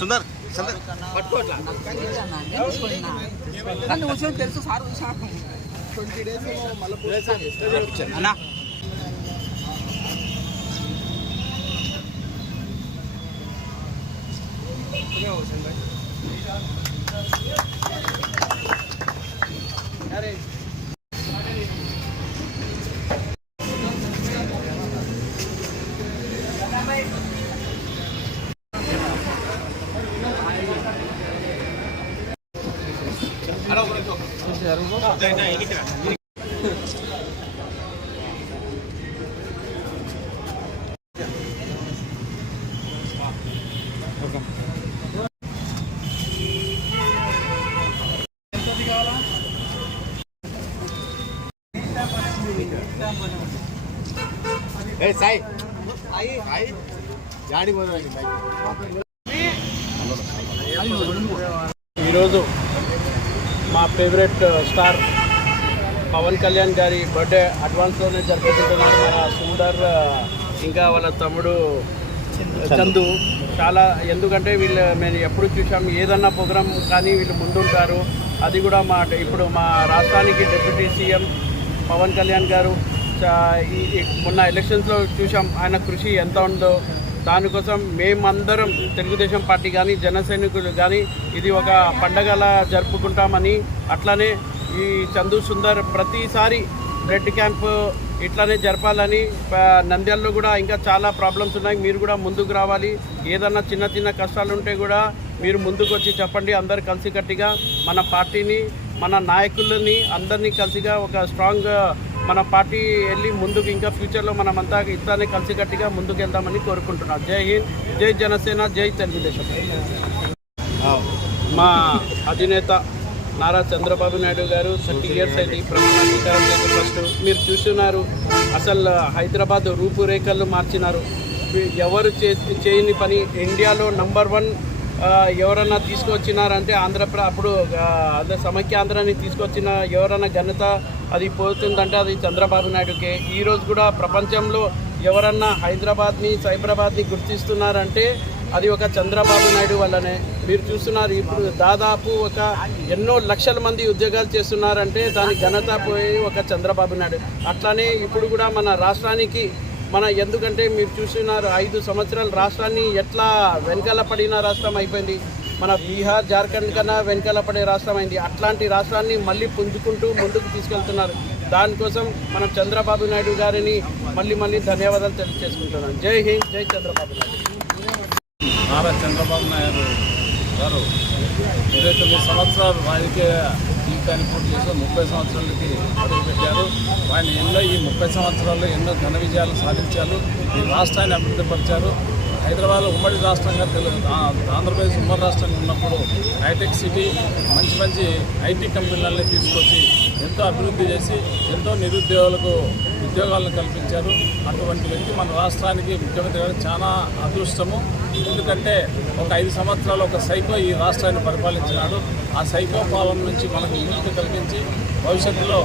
సుందర్ తెలుసు sir 20 days అన్నా ఈరోజు మా ఫేవరెట్ స్టార్ పవన్ కళ్యాణ్ గారి బర్త్డే అడ్వాన్స్లోనే జరుపుకుంటున్నారు మన సుందర్ ఇంకా వాళ్ళ తమ్ముడు చందు. చాలా ఎందుకంటే మేము ఎప్పుడు చూసాం ఏదన్నా ప్రోగ్రాం కానీ వీళ్ళు ముందుంటారు. అది కూడా ఇప్పుడు మా రాష్ట్రానికి డిప్యూటీ సీఎం పవన్ కళ్యాణ్ గారు మొన్న ఎలక్షన్స్లో చూసాం ఆయన కృషి ఎంత ఉందో. దానికోసం మేమందరం తెలుగుదేశం పార్టీ కానీ జన సైనికులు కానీ ఇది ఒక పండగలా జరుపుకుంటామని, అట్లానే ఈ చందు సుందర్ ప్రతిసారి బ్లడ్ క్యాంప్ ఇట్లానే జరపాలని. నంద్యాలలో కూడా ఇంకా చాలా ప్రాబ్లమ్స్ ఉన్నాయి, మీరు కూడా ముందుకు రావాలి. ఏదన్నా చిన్న చిన్న కష్టాలు ఉంటే కూడా మీరు ముందుకు వచ్చి చెప్పండి. అందరు కలిసికట్టుగా మన పార్టీని మన నాయకులని అందరినీ కలిసిగా ఒక స్ట్రాంగ్ మన పార్టీ వెళ్ళి ముందుకు ఇంకా ఫ్యూచర్లో మనమంతా ఇట్లానే కలిసికట్టుగా ముందుకు వెళ్దామని కోరుకుంటున్నాం. జై హింద్, జై జనసేన, జై తెలుగుదేశం. మా అధినేత నారా చంద్రబాబు నాయుడు గారు 30 years అయింది ప్రమాణ స్వీకారం చేసిన ఫస్ట్. మీరు చూస్తున్నారు అసలు హైదరాబాద్ రూపురేఖలు మార్చినారు. ఎవరు చేయని పని ఇండియాలో నంబర్ 1 ఎవరన్నా తీసుకొచ్చినారంటే అప్పుడు అదే సమైక్యాంధ్రాన్ని తీసుకొచ్చిన ఎవరన్నా ఘనత అది పోతుందంటే అది చంద్రబాబు నాయుడుకే. ఈరోజు కూడా ప్రపంచంలో ఎవరన్నా హైదరాబాద్ని సైబరాబాద్ని గుర్తిస్తున్నారంటే అది ఒక చంద్రబాబు నాయుడు వల్లనే. మీరు చూస్తున్నారు ఇప్పుడు దాదాపు ఎన్నో లక్షల మంది ఉద్యోగాలు చేస్తున్నారంటే దాని ఘనత పోయి ఒక చంద్రబాబు నాయుడు. అట్లానే ఇప్పుడు కూడా మన రాష్ట్రానికి ఎందుకంటే మీరు చూస్తున్నారు 5 సంవత్సరాలు రాష్ట్రాన్ని ఎట్లా వెనకాల పడిన రాష్ట్రం అయిపోయింది. మన బీహార్ జార్ఖండ్ కన్నా వెనకాల పడే రాష్ట్రం అయింది. అట్లాంటి రాష్ట్రాన్ని మళ్ళీ పుంజుకుంటూ ముందుకు తీసుకెళ్తున్నారు. దానికోసం మనం చంద్రబాబు నాయుడు గారిని మళ్ళీ ధన్యవాదాలు తెలియజేసుకుంటున్నాను. జై హింద్, జై చంద్రబాబు నాయుడు. నారా చంద్రబాబు నాయుడు గారు 29 సంవత్సరాలు రాజకీయ జీవితాన్ని పూర్తి చేసి 30 సంవత్సరాలకి అడుగుపెట్టారు. ఆయన ఈ 30 సంవత్సరాల్లో ఎన్నో ఘన విజయాలు సాధించారు. ఈ రాష్ట్రాన్ని అభివృద్ధి పరిచారు. హైదరాబాద్ ఉమ్మడి రాష్ట్రంగా ఆంధ్రప్రదేశ్ ఉమ్మడి రాష్ట్రంగా ఉన్నప్పుడు హైటెక్ సిటీ మంచి ఐటీ కంపెనీలన్నీ తీసుకొచ్చి ఎంతో అభివృద్ధి చేసి ఎంతో నిరుద్యోగులకు ఉద్యోగాలను కల్పించారు. అటువంటి వ్యక్తి మన రాష్ట్రానికి ముఖ్యమంత్రి గారు చాలా అదృష్టము. ఎందుకంటే ఒక 5 సంవత్సరాలు ఒక సైకో ఈ రాష్ట్రాన్ని పరిపాలించినాడు. ఆ సైకో పాలన నుంచి మనకు విముక్తి కలిగించి భవిష్యత్తులో